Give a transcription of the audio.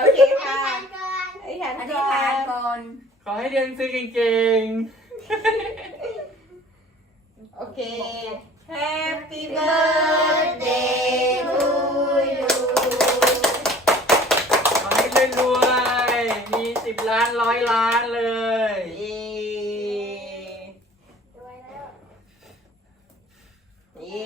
โอเคค่ะอธิษฐานอธิานก่อนขอให้เรียนซื้อเก่งๆ โอเค Happy birthday to you ขอให้รวยๆมีสิบล้านร้อยล้านเลยเย้